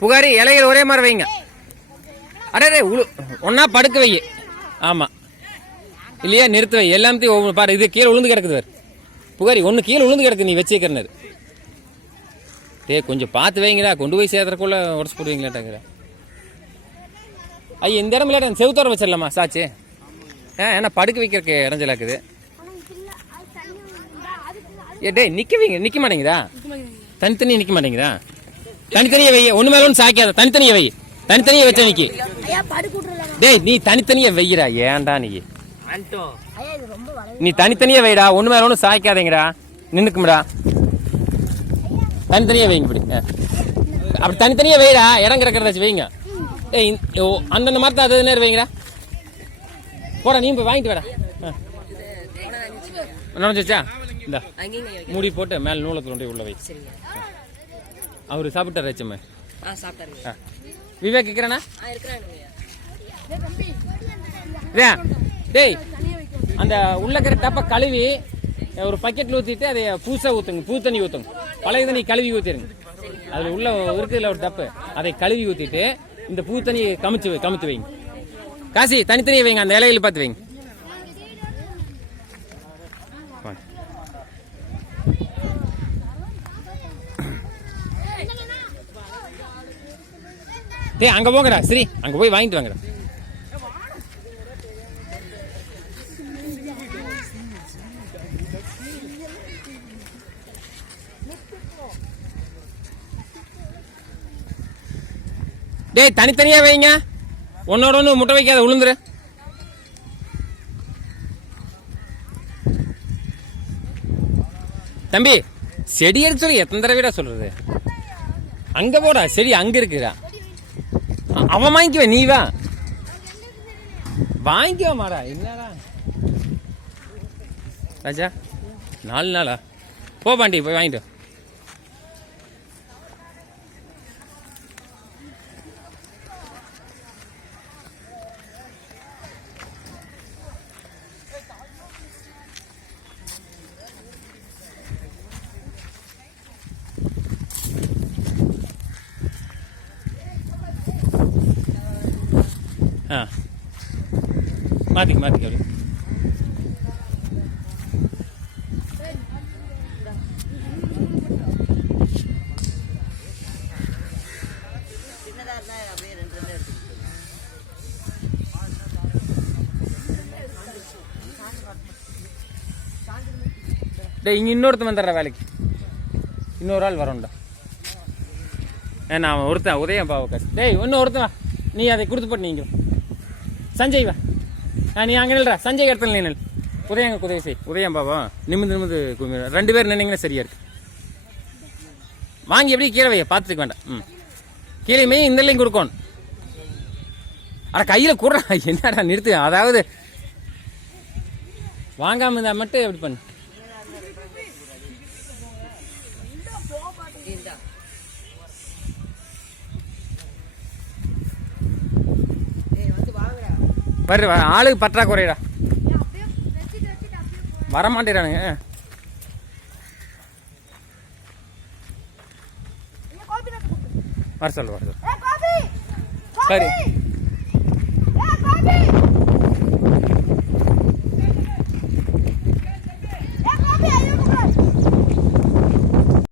புகாரி இலைகள் ஒரே மாதிரி வைங்க. அடே ஒன்னா படுக்க வை. ஆமா இல்லையா நிறுத்து வை. எல்லாத்தையும் ஒவ்வொரு பாரு. இது கீழே விழுந்து கிடக்குது பாரு. புகாரி ஒன்று கீழே விழுந்து கிடக்கு. நீ வச்சுக்கிறனது கொஞ்சம் பார்த்து வைங்களா. கொண்டு போய் சேர்த்துறக்குள்ள உடச்சு போடுவீங்களாட்டாங்கிற. ஐயா இந்த இடம் இல்லாட்ட செவுத்தோர வச்சிடலாமா சாச்சு? ஏன்னா படுக்க வைக்கிறக்கு இடைஞ்சலாக்குது. நிக்க வைங்க. நிக்க மாட்டேங்குதா? தனித்தனியா நிக்க மாட்டேங்குதா? தனித்தனியா வை. ஒண்ணு மேல ஒன்று சாய்க்காத. தனித்தனியா வை. தனித்தனியா வச்ச நிக்கி. நீ தனித்தனியா வைக்கிறா. ஏன்டா நீ தனித்தனியா வைடா. ஒண்ணு மேல ஒன்று சாய்க்காதீங்கடா. நின்னுக்கும்டா. தனித்தனியா வைங்க. இப்படி அப்படி தனித்தனியா வைடா. இடம் கிடக்கிறதாச்சு வைங்க. அந்தந்த மரத்தை அது நேரம் வைங்கடா. போடா நீ போய் வாங்கிட்டு வேடா. நினைச்சா இந்த மூடி போட்டு மேல நூலத்தில் கொண்டு உள்ள வை. அவரு சாப்பிட்டாரு ரச்சம்மா. விவேக் இருக்கிறானா? டேய் அந்த உள்ளக்கிற டப்ப கழுவி ஒரு பக்கெட்ல ஊத்திட்டு அதை பூசா ஊத்துங்க. பூ தண்ணி ஊத்துங்க. பழைய தண்ணி கழுவி ஊத்திருங்க. அதுல உள்ள இருக்குதுல ஒரு டப்பு. அதை கழுவி ஊத்திட்டு இந்த பூ தண்ணி கமுத்து வைங்க. காசி தனித்தனியை வைங்க. அந்த இலையில பார்த்து வைங்க. அங்க போங்கடா. சரி அங்க போய் வாங்கிட்டு வாங்கடா. டேய் தனித்தனியா வைங்க. ஒன்னோட ஒன்று முட்டை வைக்காத. உளுந்துரு. தம்பி செடி எடுத்து சொல்லி எத்தனை தடவைடா சொல்றது? அங்க போடா. செடி அங்க இருக்குடா. அவன் வாங்கிக்குவ. நீ வா வாங்கிக்குவ மாடா. என்னடா ராஜா 4 நாளா? போ பாண்டி போய் வாங்கிட்டு. மாத்திக்க அப்படி. இங்க இன்னொருத்தன் வந்துடுற வேலைக்கு. இன்னொரு ஆள் வரோம்டா. நான் ஒருத்தன் உதயம் பாவ. டேய் இன்னும் ஒருத்தன். நீ அதை கொடுத்து போட்டு நீங்க சஞ்சய் வா. நீ அங்கே நில்றா. சஞ்சய் இடத்துல நீ நெல். உதயங்க உதவி செய். உதயம் பாபா நிமிந்து குமிழ் 2 பேர் நின்னீங்கன்னா சரியா இருக்கு. வாங்கி எப்படி கீழே வைய பார்த்துக்க வேண்டாம். கீழே மெய் இந்த இல்லையும் கொடுக்கணும். அட கையில் கூடுறா. என்னடா நிறுத்து. அதாவது வாங்காம இருந்தா மட்டும் எப்படி பண்ணு. வர்ற ஆளுக்கு பற்றாக்குறைடா. வரமாட்டேறானுங்க. வர சொல்லு. சரி